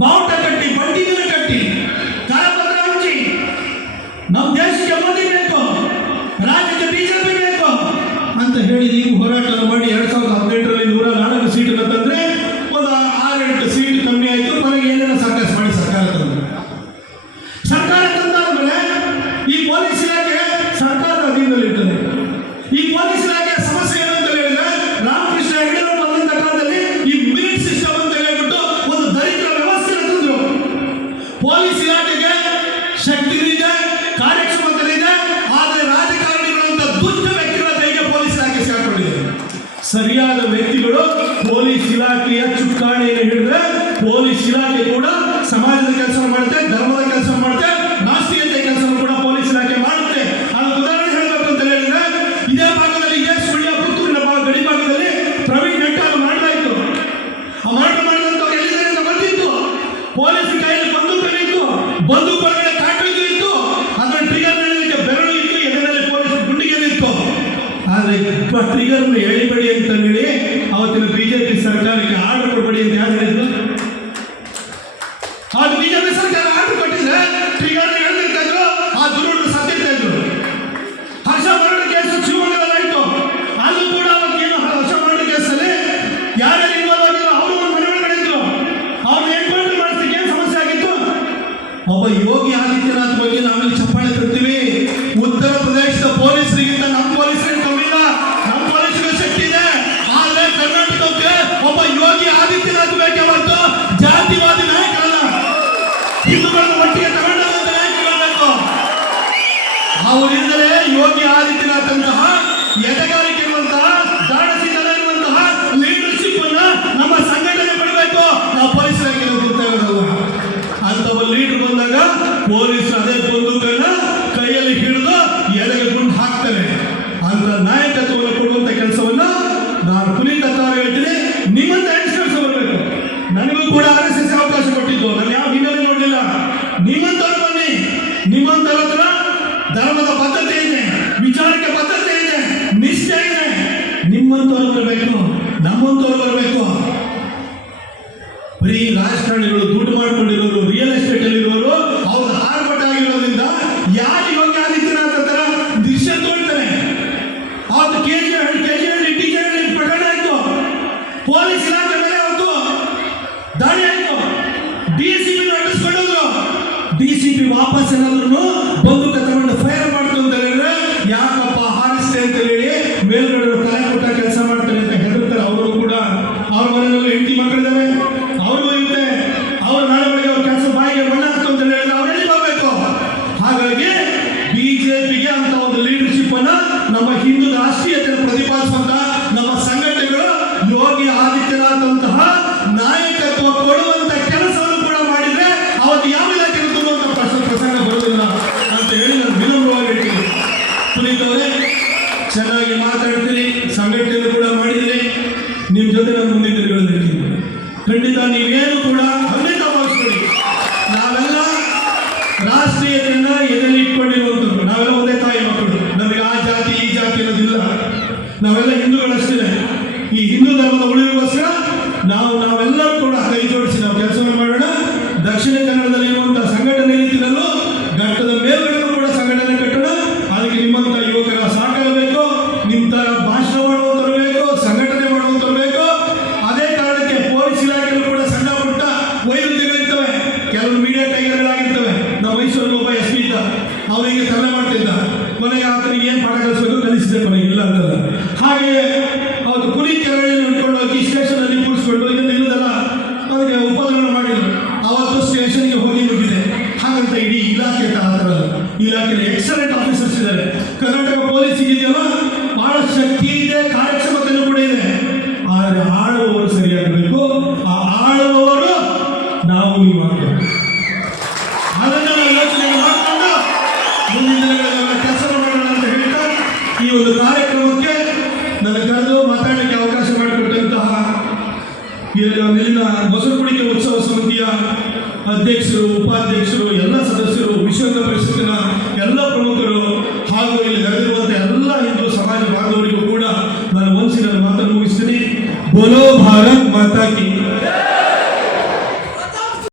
ಬಾವುಟ ಕಟ್ಟಿ ಬಂಡಿಗೆಲ್ಲ ಕಟ್ಟಿ ಕರಪತ್ರ ಹಂಚಿ ನಮ್ಮ ದೇಶಕ್ಕೆ ಮೋದಿ ಬೇಕು ರಾಜ್ಯಕ್ಕೆ ಬಿಜೆಪಿ ಬೇಕು ಅಂತ ಹೇಳಿ ನೀವು ಹೋರಾಟ ಮಾಡಿ ಎರಡ್ ಸಾವಿರದ ಹದಿನೆಂಟರಲ್ಲಿ ನೂರ ಸರಿಯಾದ ವ್ಯಕ್ತಿಗಳು ಪೊಲೀಸ್ ಇಲಾಖೆಯ ಚುಕ್ಕಾಣಿಯನ್ನು ಹಿಡಿದ್ರೆ ಪೊಲೀಸ್ ಇಲಾಖೆ ಕೂಡ ಸಮಾಜದ ಕೆಲಸ ಮಾಡುತ್ತೆ. ಆದರೆ ಟ್ರಿಗರ್ ಎಳಿಬೇಡಿ ಅಂತ ಹೇಳಿ ಅವತ್ತಿನ ಬಿಜೆಪಿ ಸರ್ಕಾರಕ್ಕೆ ಆರ್ಡರ್ ಕೊಡಬೇಡಿ ಅಂತ ಯಾರು ಹೇಳಿದ್ರು ಅದು ಬಿಜೆಪಿ ಸರ್ಕಾರ ಆರ್ಡರ್ ಕೊಟ್ಟಿದ್ರೆ ಟ್ರಿಗರ್ ಪೊಲೀಸ್ ಅದೇ ಬಂದೂಕನ್ನ ಕೈಯಲ್ಲಿ ಹಿಡಿದು ಎಲೆಗೆ ಗುಂಡು ಹಾಕ್ತಾರೆ ಅಂತ ನಾಯಕತ್ವವನ್ನು ಕೊಡುವಂತ ಕೆಲಸವನ್ನ ನಾನು ಪುನೀತ್ ಹತ್ತಾರ ಹೇಳ್ತೀನಿ. ನಿಮ್ಮಂತ ಯಂಗ್ಸ್ಟರ್ಸ್ ಬರಬೇಕು. ನನಗೂ ಕೂಡ ಆರ್ ಎಸ್ ಎಸ್ ಅವಕಾಶ ಕೊಟ್ಟಿದ್ದು. ನಾನು ಯಾವ ಹಿನ್ನೆಲೆ ನೋಡಲಿಲ್ಲ. ನಿಮ್ಮಂತ ಬನ್ನಿ. ನಿಮ್ಮಂತರ ಧರ್ಮದ ಬದ್ಧತೆ ನಮ್ಮ ಪ್ರತಿಪಾದಿಸುವಂತಹ ನಮ್ಮ ಸಂಘಟನೆಗಳು ಯೋಗಿ ಆದಿತ್ಯನಾಥ್ ನಾಯಕತ್ವ ಕೊಡುವಂತ ಕೆಲಸವನ್ನು ಕೂಡ ಮಾಡಿದ್ರೆ ಅವತ್ತು ಯಾವ ಇಲಾಖೆ ತುಂಬುವಂತ ಪ್ರಸಂಗ ಬರುವುದಿಲ್ಲ ಅಂತ ಹೇಳಿ ನಾನು ವಿನಮ್ರವಾಗಿ ಹೇಳ್ತೀನಿ. ಚೆನ್ನಾಗಿ ಮಾತಾಡ್ತೀರಿ ಸಂಘಟನೆ ಕೂಡ ಮಾಡಿದಿರಿ ನಿಮ್ಮ ಜೊತೆ ನಾನು ಮುಂದಿನ ದಿನಗಳಲ್ಲಿ ಖಂಡಿತ ನೀವೇನು ಕೂಡ ಖಂಡಿತ ಭಾವಿಸ್ಕೊಳ್ಳಿ ನಾವೆಲ್ಲ ರಾಷ್ಟ್ರೀಯತೆಯನ್ನ ಎದೆಯಲ್ಲಿ ದಕ್ಷಿಣ ಕನ್ನಡದಲ್ಲಿ ಇರುವಂತಹ ಸಂಘಟನೆ ರೀತಿಯಲ್ಲೂ ಘಟ್ಟದ ಮೇಲ್ಗಡೆ ಕೂಡ ಸಂಘಟನೆ ಕಟ್ಟೋಣ. ಅದಕ್ಕೆ ನಿಮ್ಮಂತ ಯುವಕರ ಸಹಕಾರ ಬೇಕು ನಿಮ್ಮ ಭಾಷಣ ಮಾಡುವಂತರು ಬೇಕು ಸಂಘಟನೆ ಮಾಡುವಂತರು ಬೇಕು ಅದೇ ಕಾರಣಕ್ಕೆ ಪೊಲೀಸ್ ಇಲಾಖೆಯಲ್ಲೂ ಕೂಡ ಸಣ್ಣ ಪುಟ್ಟ ವೈರುಧ್ಯಗಳಿರ್ತವೆ. ಕೆಲವು ಮೀಡಿಯಾ ಟೈಗರ್ಗಳಾಗಿರ್ತವೆ. ನಾವು ಮೈಸೂರಿಗೆ ಒಬ್ಬ ಎಸ್ ಪಿ ಇದ್ದ. ಅವರಿಗೆ ತಲೆ ಮಾಡ್ತಿದ್ದ ಕೊನೆಗೆ ಆತನಿಗೆ ಏನು ಪಾಠ ಕಲಿಸಬೇಕು ಕಲಿಸಿದೆ ಕೊನೆಗೆ ಇಲ್ಲ ಅಂತಲ್ಲ. ಹಾಗೆ ಅವತ್ತು ಪುನೀತ್ ಕೆರಳಿಯನ್ನು ಒಂದು ಕಾರ್ಯಕ್ರಮಕ್ಕೆ ನನ್ನ ಕರೆದು ಮಾತಾಡಲಿಕ್ಕೆ ಅವಕಾಶ ಮಾಡಿಕೊಟ್ಟಂತಹ ಇಲ್ಲಿ ಇಲ್ಲಿನ ಮೊಸರು ಕುಡಿಕೆ ಉತ್ಸವ ಸಮಿತಿಯ ಅಧ್ಯಕ್ಷರು, ಉಪಾಧ್ಯಕ್ಷರು, ಎಲ್ಲ ಸದಸ್ಯರು ವಿಶ್ವ ಪರಿಷತ್ತಿನ ಎಲ್ಲ ಪ್ರಮುಖರು ಹಾಗೂ ಇಲ್ಲಿ ನಡೆದಿರುವಂತಹ ಎಲ್ಲ ಹಿಂದೂ ಸಮಾಜ ಬಾಂಧವರಿಗೂ ಕೂಡ ನಾನು ಮನಸ್ಸಿನ ಮಾತನ್ನು ಮುಗಿಸ್ತೀನಿ. ಬೋಲೋ ಭಾರತ್ ಮಾತಾ ಕಿ